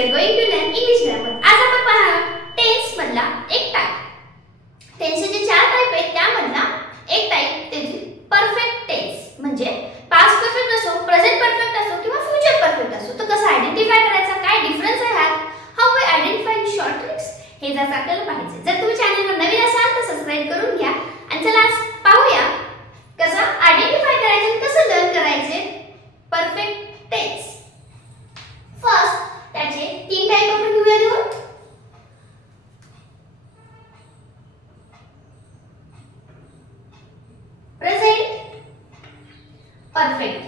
we are going to learn English grammar. आज आपण पाहणार टेन्स मधला एक टाइप. टेन्सचे चार टाइप आहेत, त्यामधला एक टाइप ते परफेक्ट टेन्स. म्हणजे पास्ट परफेक्ट असो, प्रेझेंट परफेक्ट असो किंवा फ्युचर परफेक्ट असो, तर कसं आयडेंटिफाय करायचा, काय डिफरन्स आहे ह्यात, how we identify in short tricks, हे जर आपल्याला पाहायचं. जर तुम्ही चॅनलवर नवीन असाल तर सबस्क्राइब करून घ्या. आणि चला आज पाहूया कसं आयडेंटिफाय करायचं, कसं लर्न करायचे परफेक्ट टेन्स. फर्स्ट त्याचे तीन टाइप आपण घेऊया. लिहून प्रेझेंट परफेक्ट,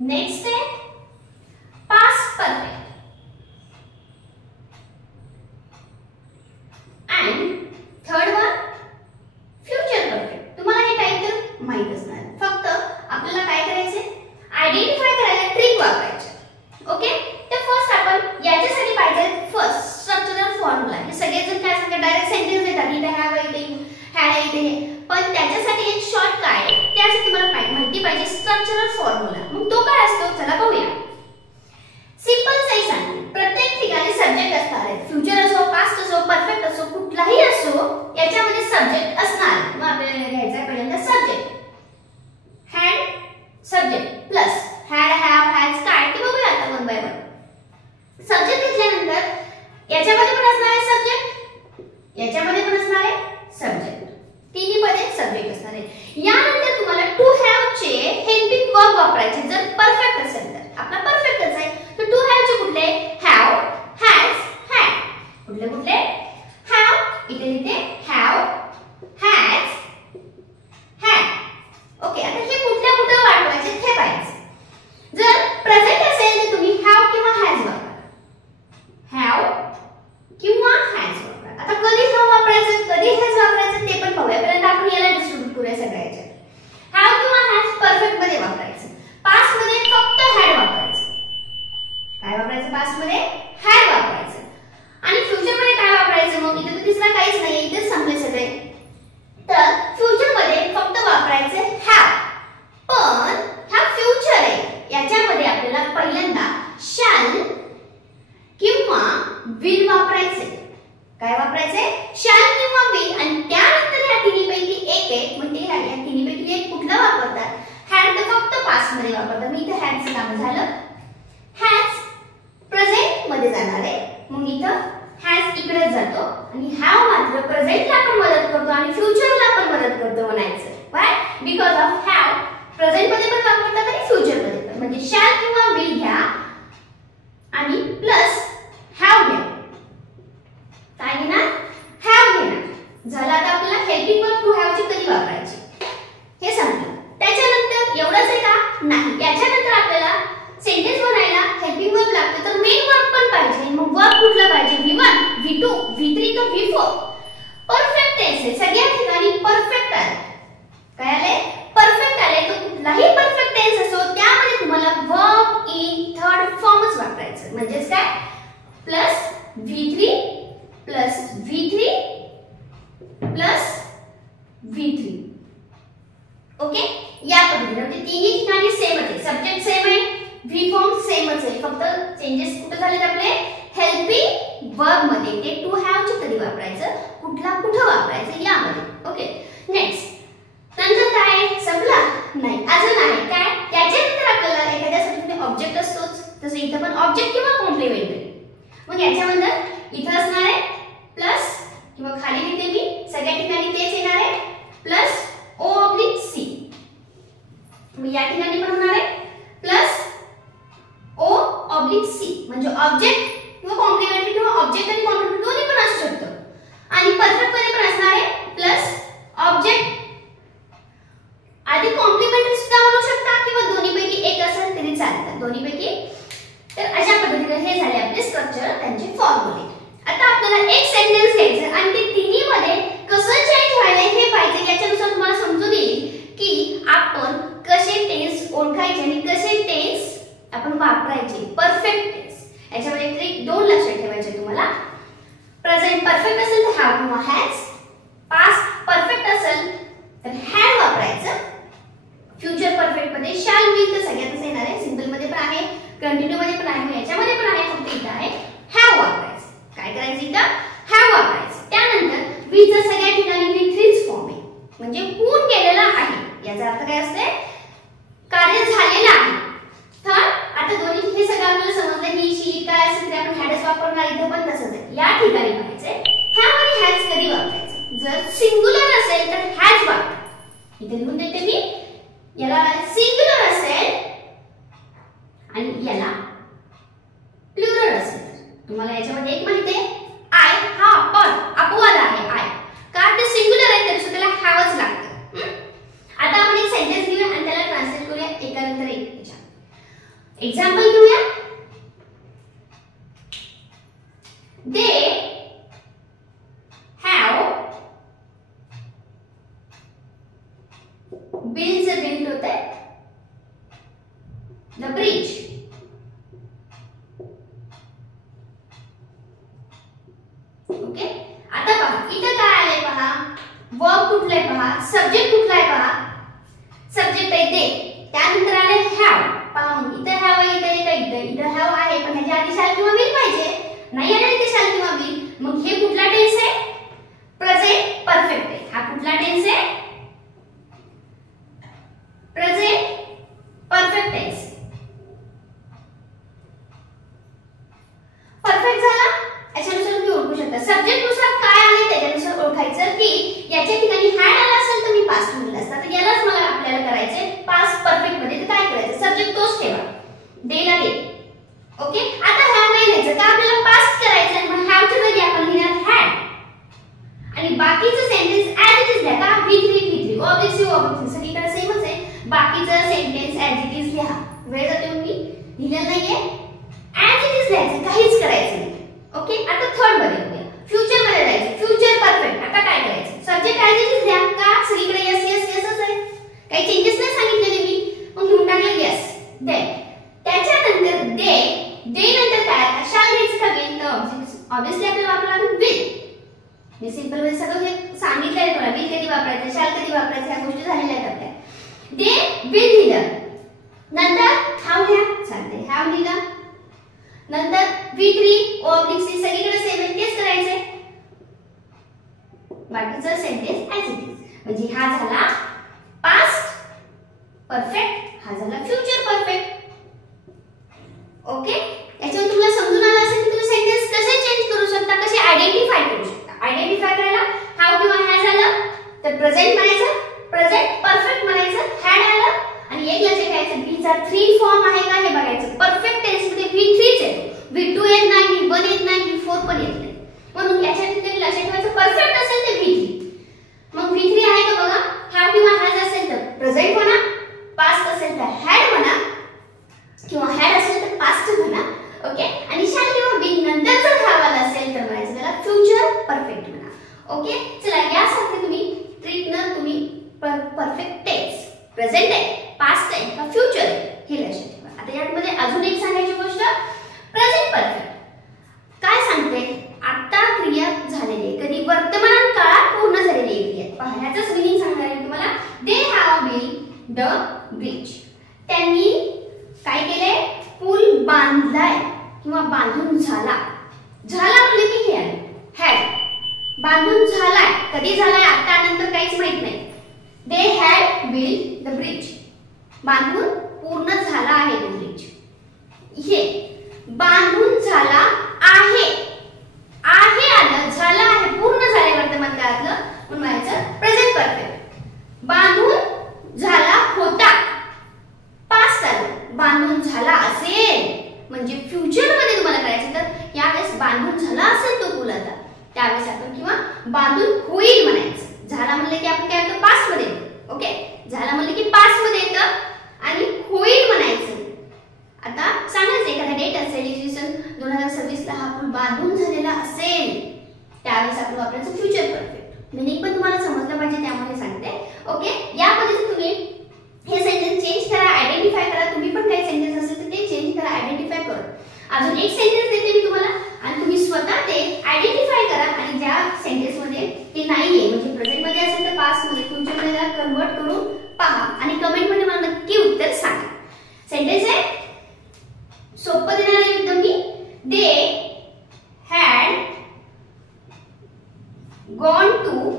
नेक्स्ट आहे past perfect, and third one future perfect. तुम्हाला हे टाइप तर माहित असणार. फक्त आपल्याला काय करायचे, आयडेंटिफाय करायला ट्रिक वापरायचे. ओके, तर फर्स्ट आपण याच्यासाठी पाहिजे फर्स्ट स्ट्रक्चरल फॉर्म्युला. हे सगळे जण काय सांगतात, डायरेक्ट सेंटेन्स देतात, इथे हॅव इथे हॅड इथे, पण त्याच्यासाठी एक शॉर्ट काय आहे त्यासाठी तुम्हाला माहिती पाहिजे स्ट्रक्चरल फॉर्म्युला. मग तो काय असतो चला पाहूया. सिंपल सही सांगते, प्रत्येक ठिकाणी सब्जेक्ट असणार आहे. फ्युचर असो, पास्ट असो, परफेक्ट असो, कुठलाही असो, याच्यामध्ये सब्जेक्ट असणार. मग आपल्याला घ्यायचा पहिल्यांदा subject. Had subject plus had have has काय ते बघूया आता वन बाय वन. सब्जेक्ट घेतल्यानंतर याच्यामध्ये पण असणार आहे सब्जेक्ट, याच्यामध्ये पण असणार आहे सब्जेक्ट, तिन्ही मध्ये सब्जेक्ट असणार आहे. यानंतर तुम्हाला टू हॅव चे हेल्पिंग वर्ब वापरायचे. जर परफेक्ट असेल तर आपला परफेक्टच आहे, तर टू हॅव चे कुठले, हॅव हॅज हॅड. कुठले कुठले, हॅव इथे लिहिते हॅव हॅज हॅड. ओके, आता हे कुठल्या कुठे वाढवायचे हे पाहायचं. जर प्रेझेंट असेल तर तुम्ही हॅव किंवा हॅज वापरा, हॅव किंवा हॅज वापरा. आता कधी हॅव वापरायचं, कधी हॅज वापरायचं ते पण पाहूया. पहिल्यांदा आपण याला डिस्ट्रीब्यूट करूया सगळ्याच्या. हॅव किंवा हॅज परफेक्ट मध्ये वापरायचं, पास्ट मध्ये फक्त हॅड वापरायचं. काय वापरायचं पास्ट मध्ये, हॅड वापरायचं. आणि फ्युचर मध्ये काय वापरायचं, मग इथे तिसरा काहीच नाही, इथे संपले सगळे. तर फ्युचर मध्ये फक्त वापरायचे हॅव. पण हा फ्युचर आहे, याच्यामध्ये आपल्याला पहिल्यांदा शॅल किंवा विल वापरायचे. काय वापरायचे, शॅल किंवा विल. आणि त्यानंतर या तिन्हीपैकी एक आहे, म्हणजे या तिन्हीपैकी एक कुठला वापरतात, हॅड तर फक्त पास्ट मध्ये वापरतात. मी इथे हॅडचं काम झालं. हॅज प्रेझेंट मध्ये जाणार आहे, मग इथं हॅज इकडेच जातो. आणि हॅव मात्र प्रेझेंटला पण मदत करतो आणि फ्युचरला पण मदत करतो म्हणायचं. व्हाय, बिकॉज ऑफ हॅव प्रेझेंट मध्ये पण वापरतात आणि फ्युचर मध्ये पण. म्हणजे शॅल किंवा विल घ्या आणि प्लस हॅव घ्या. काय घेणार, हॅव घेणार. झालं. आता आपल्याला हेल्पिंग वर्ब टू हॅव ची कधी वापरायची हे सांगितलं. त्याच्यानंतर एवढंच आहे का, नाही. याच्यानंतर आपल्याला सेंटेन्स बनायला हेल्पिंग वर्ब लागते, तर मेन वर्ब पण पाहिजे. मग वर्ब कुठला पाहिजे, V1 V2 V3 तो V4. परफेक्ट टेन्स आहे, सगळ्या ठिकाणी परफेक्ट आले. काय आले, परफेक्ट आले. तो कुठलाही परफेक्ट टेन्स असो त्यामध्ये तुम्हाला वर्ब इन थर्ड फॉर्मच वापरायचं. म्हणजेच काय, plus V3 plus V3 plus V3. Okay, या पद्धतीने म्हणजे तिन्ही ठिकाणी सेमच आहे. सब्जेक्ट सेम आहे, व्ही फॉर्म सेमच आहे. फक्त चेंजेस कुठे झालेत आपले, हेल्पिंग वर्ब मध्ये. ते टू हॅव चे कधी वापरायचं, कुठला कुठे वापरायचं यामध्ये. Okay, next. नंतर काय संपला, नाही अजून आहे काय. याच्यानंतर आपल्याला एखाद्यासाठी ऑब्जेक्ट असतोच, तसं इथं पण ऑब्जेक्ट किंवा कॉम्प्लिमेंटरी. मग याच्यामध्ये इथं असणार आहे प्लस किंवा खाली लिहिते मी, सगळ्या ठिकाणी तेच येणार आहे, प्लस ओ ऑब्लिक सी. मग या ठिकाणी पण होणार आहे प्लस ओ ऑब्लिक सी. म्हणजे ऑब्जेक्ट किंवा कॉम्प्लिमेंटरी किंवा ऑब्जेक्ट आणि कॉम्प्लिमेंटरी दोन्ही पण असू शकतं. आणि परफेक्ट मध्ये पण असणार आहे प्लस ऑब्जेक्ट आधी कॉम्प्लिमेंटरी सुद्धा म्हणू शकता किंवा दोन्हीपैकी एक असेल तरी चालतं, दोन्हीपैकी. तर अशा पद्धतीने हे झाले आपले स्ट्रक्चर, त्यांचे फॉर्म्युले. आता आपल्याला एक सेंटेन्स घ्यायचं आणि ते तिन्ही मध्ये कसं चेंज व्हायला हे पाहिजे. याच्यानुसार तुम्हाला समजून येईल की आपण कसे टेन्स ओळखायचे आणि कसे टेन्स आपण वापरायचे परफेक्ट टेन्स. याच्यामध्ये ट्रिक दोन लक्षात ठेवायचे तुम्हाला. प्रेझेंट परफेक्ट असेल तर हॅव किंवा हॅज, पास्ट परफेक्ट असेल तर हॅड वापरायचं, फ्युचर परफेक्ट मध्ये शॅल विल तर सगळ्यातच येणार आहे. सिंपल मध्ये पण आहे, कंटिन्यू मध्ये पण आहे, याच्यामध्ये पण आहे. तुम्हाला याच्यामध्ये एक माहिती आहे, आय हा अपवाद आहे. आय का ते सिंग्युलर आहे तरी त्याला हॅवच लागतं. आता आपण एक सेंटेन्स घेऊया आणि त्याला ट्रान्सलेट करूया एकानंतर एक. एक्झाम्पल घेऊया. दे हॅव बिल्ड होते द ब्रिज. ओके, आता पहा इथं काय आलंय पहा, वर्ब कुठला आहे पहा, सब्जेक्ट कुठला आहे पहा. सब्जेक्ट आहे दे, त्यानंतर आले हॅव. पहा मग इथं हॅव आहे, इथं हॅव आहे, पण ह्याच्या आधी शाल किंवा विल पाहिजे. नाही आले इथे शाल किंवा विल, मग हे कुठला टेन्स आहे, प्रेझेंट परफेक्ट आहे. हा कुठला टेन्स आहे, प्रेझेंट परफेक्ट टेन्स. परफेक्ट झाला. याच्यानुसार तुम्ही ओळखू शकता. सब्जेक्ट नुसार काय आले त्याच्यानुसार ओळखायचं की याच्या ठिकाणी हॅड आला असेल तर मी पास्ट म्हणलं असतं. तर यालाच मला आपल्याला करायचंय पास्ट परफेक्ट मध्ये. तर काय करायचं, सब्जेक्ट तोच ठेवा, दे ला दे. ओके, आता हॅव नाही लिहायचं का, आपल्याला पास्ट करायचं आहे. मग हॅव च्या जागी आपण लिहिणार हॅड आणि बाकीचं सेंटेन्स ऍज इट इज लिहा. का V3 ऑब्वियसली सगळीकडे सेमच आहे. बाकीचं सेंटेन्स ऍज इट इज लिहा. वेळ जाते मी लिहिलं नाहीये, ऍज इट इज लिहायचं, काहीच करायचं नाही. ओके, आता थर्ड मध्ये बघूया. फ्युचर मध्ये जायचं, फ्युचर परफेक्ट. आता काय करायचं, सब्जेक्ट ऍज इट इज लिहा. का सगळीकडे यस यस यसच आहे, काही चेंजेस नाही सांगितलेले मी. मग घेऊन टाकलं यस. देन त्याच्यानंतर दे नंतर काय, शाल घ्यायचं का विल. तर ऑब्वियसली आपल्याला वापरायला विल. मी सिंपल मध्ये सगळं हे सांगितलं आहे तुम्हाला. विल कधी वापरायचं, शाल कधी वापरायचं, ह्या गोष्टी झालेल्या आहेत आपल्या. दे विल लिहिलं, नंतर हॅव घ्या, चालते हॅव लिहिलं. नंतर V3 ऑब्लिक सगळीकडे सेम आहे, तेच करायचंय. बाकीचं सेंटेन्स ऍज इट इज. म्हणजे हा झाला पास्ट परफेक्ट, हा झाला फ्युचर परफेक्ट. ओके, याच्यावर तुम्हाला समजून आलं असेल की तुम्ही सेंटेन्स कसे चेंज करू शकता, कसे आयडेंटिफाय करू शकता. आयडेंटिफाय करायला हाव किंवा हॅज आलं तर प्रेझेंट म्हणायचं, प्रेझेंट परफेक्ट म्हणायचं. हॅड आलं आणि एक लक्षात ठेवायचं V चा 3 फॉर्म आहे का हे बघायचं. परफेक्ट टेन्स मध्ये V3 येतो, V2 येत नाही, V1 येत नाही, V4 पण येत नाही. म्हणून याच्या ठिकाणी लक्षात ठेवायचं परफेक्ट असेल तर V3. मग V3 आहे का बघा. हॅव किंवा हॅज असेल तर प्रेझेंट म्हणा, पास्ट असेल तर हॅड म्हणा किंवा हॅड असेल तर पास्ट म्हणा. ओके, आणि शाल किंवा विल नंतर जर हॅव आला असेल तर म्हणायचं त्याला फ्युचर परफेक्ट म्हणा. ओके, चला यासारखे तुम्ही ट्रिकनं तुम्ही परफेक्ट टेन्स प्रेझेंट आहे, पास्ट आहे का फ्युचर आहे हे लक्षात ठेवा. आता यामध्ये अजून एक सांगायची गोष्ट, प्रेझेंट परफेक्ट काय सांगते, आता क्रिया झालेली आहे, कधी वर्तमान काळात पूर्ण झालेली आहे क्रिया. पहा ह्याचंच मीनिंग सांगणार आहे तुम्हाला. They have build the bridge. त्यांनी काय केलंय, पूल बांधलाय किंवा बांधून झाला. झाला म्हणजे की हे हॅड, बांधून झालाय, कधी झालाय आता नंतर काहीच माहित नाही. They had build the bridge, बांधून पूर्ण झाला आहे तो ब्रिज. हे बांधून झाला आहे, आहे आलं, झाला आहे, पूर्ण झाले वर्तमान काळातलं म्हणून म्हणायचं प्रेझेंट परफेक्ट. बांधून झाला होता, पास्ट आलं, बांधून झाला असेल म्हणजे फ्युचर मध्ये तुम्हाला करायचं. तर यावेळेस बांधून झाला असेल तो पूल आता, त्यावेळेस आपण किंवा बांधून होईल म्हणायचं. झाला म्हणले की आपण काय म्हणतो पास्ट मध्ये. ओके, झाला म्हणले की पास्ट मध्ये येतं आणि होईल म्हणायचं. आता सांगायचं एखादा डेट असेल, इसवी सन 2026 ला हा पूल बांधून झालेला असेल, त्यावेळेस आपण वापरायचं फ्युचर परफेक्ट. मीनिंग पण तुम्हाला समजलं पाहिजे त्यामुळे सांगते. ओके, या पद्धतीने तुम्ही हे सेंटेन्स चेंज करा, आयडेंटिफाय करा. तुम्ही पण काही सेंटेन्स असेल तर ते चेंज करा, आयडेंटिफाय करा. अजून एक सेंटेन्स देते मी तुम्हाला आणि तुम्ही स्वतः ते आयडेंटिफाय करा आणि ज्या सेंटेन्स मध्ये ते नाहीये म्हणजे प्रेझेंट मध्ये असेल तर पास्ट मध्ये, फ्युचर मध्ये त्याला कन्वर्ट करून पहा आणि कमेंट मध्ये मला नक्की उत्तर सांगा. सेंटेन्स आहे सोपं देणार आहे एकदम मी. They had gone to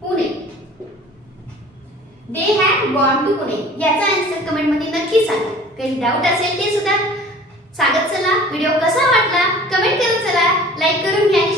Pune. They had gone to Pune याचा आन्सर कमेंट मध्ये नक्की सांगा. काही डाऊट असेल ते सुद्धा सांगत चला. व्हिडिओ कसा वाटला कमेंट करत चला, लाईक करून घ्या आणि